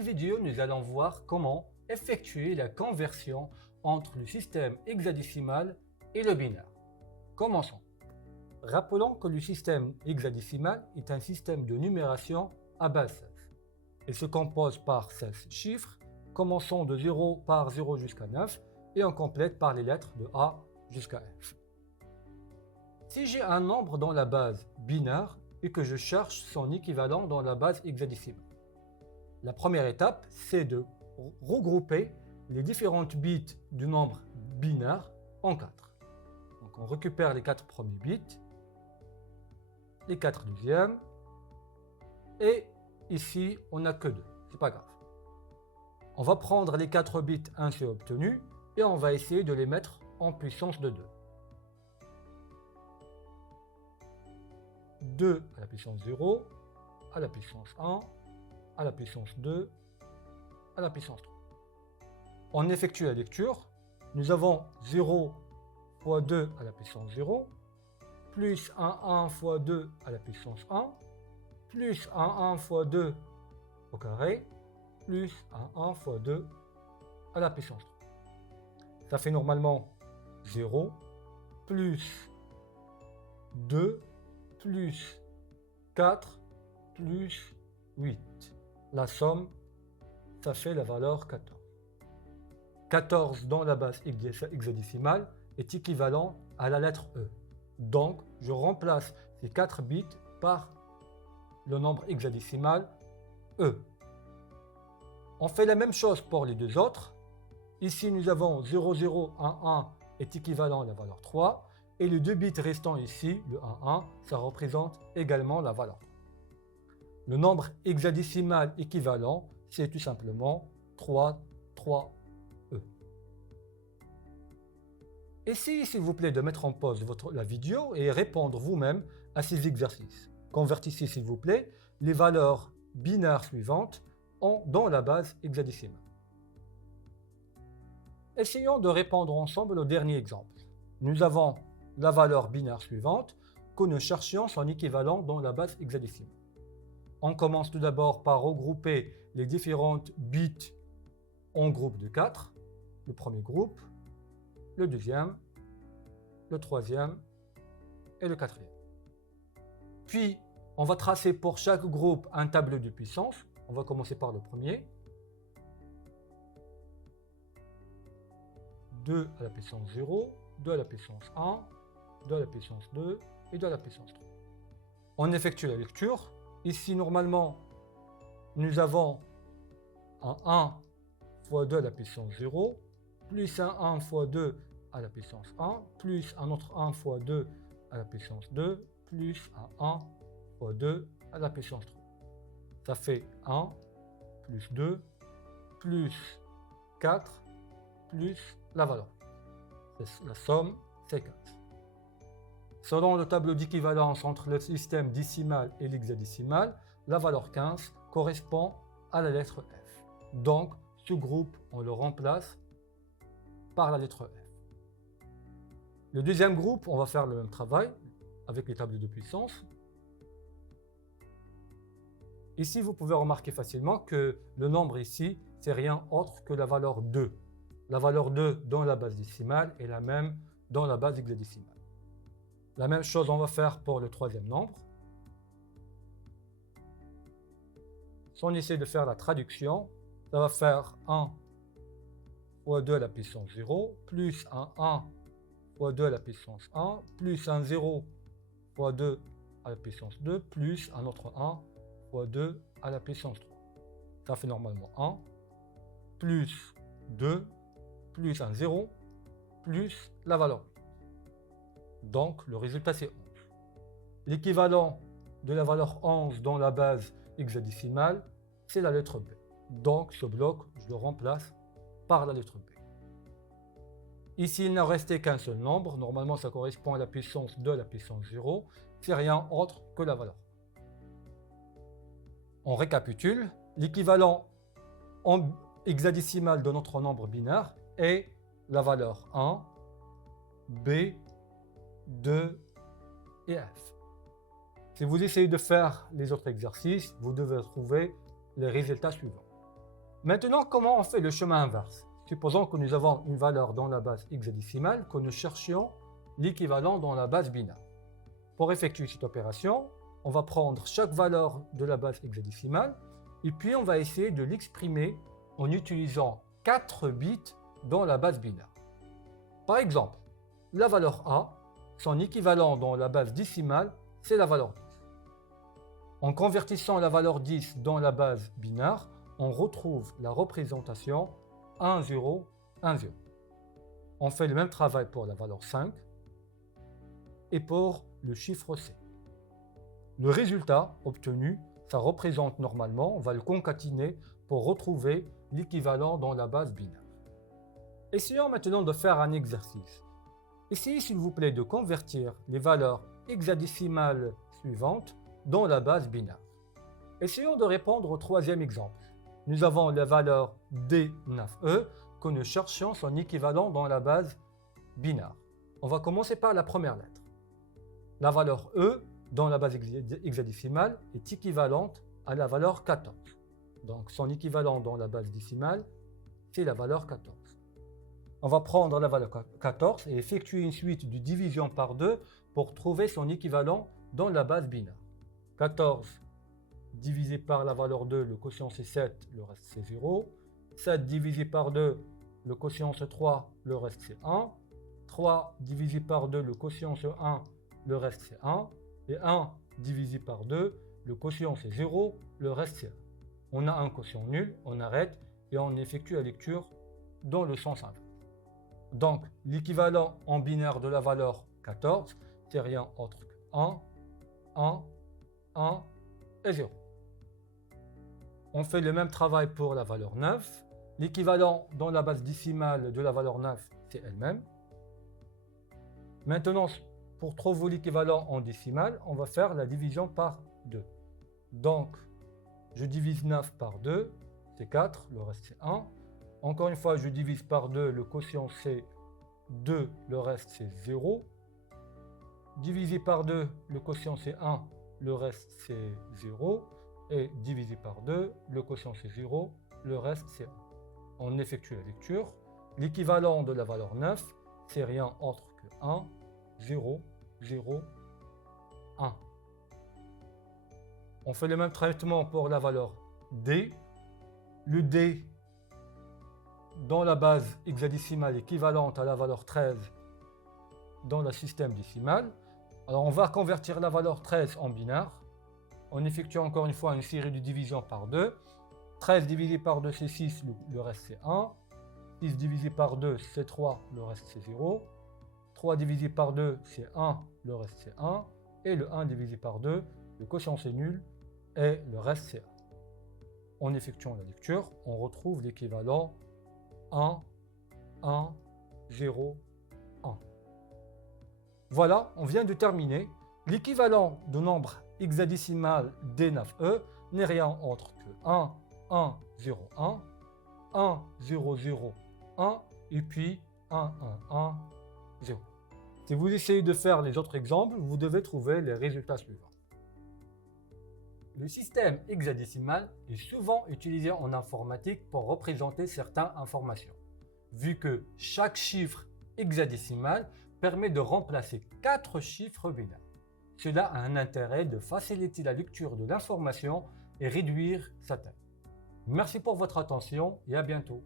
cette vidéo, nous allons voir comment effectuer la conversion entre le système hexadécimal et le binaire. Commençons. Rappelons que le système hexadécimal est un système de numération à base 16. Il se compose par 16 chiffres, commençant de 0 par 0 jusqu'à 9 et on complète par les lettres de A jusqu'à F. Si j'ai un nombre dans la base binaire et que je cherche son équivalent dans la base hexadécimale, la première étape, c'est de regrouper les différentes bits du nombre binaire en 4. Donc on récupère les 4 premiers bits, les 4 deuxièmes, et ici on n'a que 2, c'est pas grave. On va prendre les 4 bits ainsi obtenus et on va essayer de les mettre en puissance de 2. 2 à la puissance 0, à la puissance 1, à la puissance 2, à la puissance 3. On effectue la lecture. Nous avons 0 fois 2 à la puissance 0, plus 1 fois 2 à la puissance 1, plus 1 fois 2 au carré, plus 1 fois 2 à la puissance 3. Ça fait normalement 0, plus 2, plus 4, plus 8. La somme, ça fait la valeur 14. 14 dans la base hexadécimale est équivalent à la lettre E. Donc, je remplace ces 4 bits par le nombre hexadécimal E. On fait la même chose pour les deux autres. Ici, nous avons 0011 est équivalent à la valeur 3. Et les deux bits restants ici, le 11, ça représente également la valeur 3. Le nombre hexadécimal équivalent, c'est tout simplement 3, 3E. Essayez s'il vous plaît de mettre en pause la vidéo et répondre vous-même à ces exercices. Convertissez s'il vous plaît les valeurs binaires suivantes dans la base hexadécimale. Essayons de répondre ensemble au dernier exemple. Nous avons la valeur binaire suivante que nous cherchions son équivalent dans la base hexadécimale. On commence tout d'abord par regrouper les différentes bits en groupes de 4. Le premier groupe, le deuxième, le troisième et le quatrième. Puis, on va tracer pour chaque groupe un tableau de puissance. On va commencer par le premier. 2 à la puissance 0, 2 à la puissance 1, 2 à la puissance 2 et 2 à la puissance 3. On effectue la lecture. Ici, normalement, nous avons un 1 fois 2 à la puissance 0, plus un 1 fois 2 à la puissance 1, plus un autre 1 fois 2 à la puissance 2, plus un 1 fois 2 à la puissance 3. Ça fait 1, plus 2, plus 4, plus la valeur. La somme, c'est 4. Selon le tableau d'équivalence entre le système décimal et l'hexadécimal, la valeur 15 correspond à la lettre F. Donc, ce groupe, on le remplace par la lettre F. Le deuxième groupe, on va faire le même travail avec les tableaux de puissance. Ici, vous pouvez remarquer facilement que le nombre ici, c'est rien autre que la valeur 2. La valeur 2 dans la base décimale est la même dans la base hexadécimale. La même chose, on va faire pour le troisième nombre. Si on essaie de faire la traduction, ça va faire 1 fois 2 à la puissance 0, plus un 1 fois 2 à la puissance 1, plus un 0 fois 2 à la puissance 2, plus un autre 1 fois 2 à la puissance 3. Ça fait normalement 1, plus 2, plus un 0, plus la valeur. Donc, le résultat, c'est 11. L'équivalent de la valeur 11 dans la base hexadécimale, c'est la lettre B. Donc, ce bloc, je le remplace par la lettre B. Ici, il n'a resté qu'un seul nombre. Normalement, ça correspond à la puissance de la puissance 0. C'est rien autre que la valeur. On récapitule. L'équivalent en hexadécimal de notre nombre binaire est la valeur 1, B, 2 et F. Si vous essayez de faire les autres exercices, vous devez trouver les résultats suivants. Maintenant, comment on fait le chemin inverse? Supposons que nous avons une valeur dans la base hexadécimale, que nous cherchions l'équivalent dans la base binaire. Pour effectuer cette opération, on va prendre chaque valeur de la base hexadécimale et puis on va essayer de l'exprimer en utilisant 4 bits dans la base binaire. Par exemple, la valeur A, son équivalent dans la base décimale, c'est la valeur 10. En convertissant la valeur 10 dans la base binaire, on retrouve la représentation 1, 0, 1, 0. On fait le même travail pour la valeur 5 et pour le chiffre C. Le résultat obtenu, ça représente normalement, on va le concaténer pour retrouver l'équivalent dans la base binaire. Essayons maintenant de faire un exercice. Essayez s'il vous plaît de convertir les valeurs hexadécimales suivantes dans la base binaire. Essayons de répondre au troisième exemple. Nous avons la valeur D9E que nous cherchons son équivalent dans la base binaire. On va commencer par la première lettre. La valeur E dans la base hexadécimale est équivalente à la valeur 14. Donc son équivalent dans la base décimale, c'est la valeur 14. On va prendre la valeur 14 et effectuer une suite de division par 2 pour trouver son équivalent dans la base binaire. 14 divisé par la valeur 2, le quotient c'est 7, le reste c'est 0. 7 divisé par 2, le quotient c'est 3, le reste c'est 1. 3 divisé par 2, le quotient c'est 1, le reste c'est 1. Et 1 divisé par 2, le quotient c'est 0, le reste c'est 1. On a un quotient nul, on arrête et on effectue la lecture dans le sens inverse. Donc, l'équivalent en binaire de la valeur 14, c'est rien autre que 1, 1, 1 et 0. On fait le même travail pour la valeur 9. L'équivalent dans la base décimale de la valeur 9, c'est elle-même. Maintenant, pour trouver l'équivalent en décimale, on va faire la division par 2. Donc, je divise 9 par 2, c'est 4, le reste c'est 1. Encore une fois, je divise par 2, le quotient c'est 2, le reste c'est 0. Divisé par 2, le quotient c'est 1, le reste c'est 0. Et divisé par 2, le quotient c'est 0, le reste c'est 1. On effectue la lecture. L'équivalent de la valeur 9, c'est rien autre que 1, 0, 0, 1. On fait le même traitement pour la valeur D. Le D dans la base hexadécimale équivalente à la valeur 13 dans le système décimal. Alors on va convertir la valeur 13 en binaire. On effectue encore une fois une série de divisions par 2. 13 divisé par 2 c'est 6, le reste c'est 1. 6 divisé par 2 c'est 3, le reste c'est 0. 3 divisé par 2 c'est 1, le reste c'est 1. Et le 1 divisé par 2, le quotient c'est nul et le reste c'est 1. En effectuant la lecture, on retrouve l'équivalent 1, 1, 0, 1. Voilà, on vient de terminer. L'équivalent de nombre hexadécimal D9E n'est rien autre que 1, 1, 0, 1, 1, 0, 0, 1, et puis 1, 1, 1, 0. Si vous essayez de faire les autres exemples, vous devez trouver les résultats suivants. Le système hexadécimal est souvent utilisé en informatique pour représenter certaines informations, vu que chaque chiffre hexadécimal permet de remplacer 4 chiffres binaires. Cela a un intérêt de faciliter la lecture de l'information et réduire sa taille. Merci pour votre attention et à bientôt.